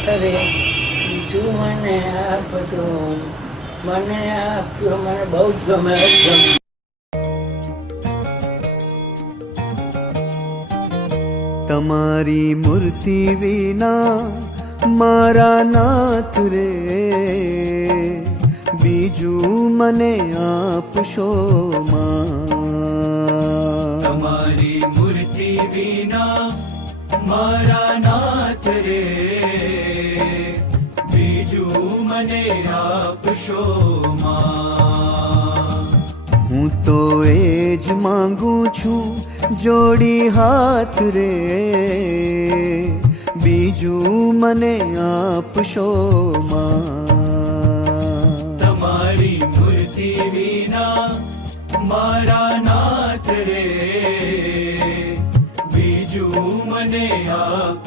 નાથ રે બીજું મને આપશો, મને આપજો, મને બહુ જ ગમે. તમારી મૂર્તિ વિના મારા નાથ રે બીજું મને આપશો માં. તમારી મૂર્તિ વિના મારા નાથ રે બીજું મને આપશો માં. હું તો એ જ માંગુ છું જોડી હાથ રે બીજું મને આપશો માં. તમારી મૂર્તિ વિના મારા નાથ રે બીજું મને આપશો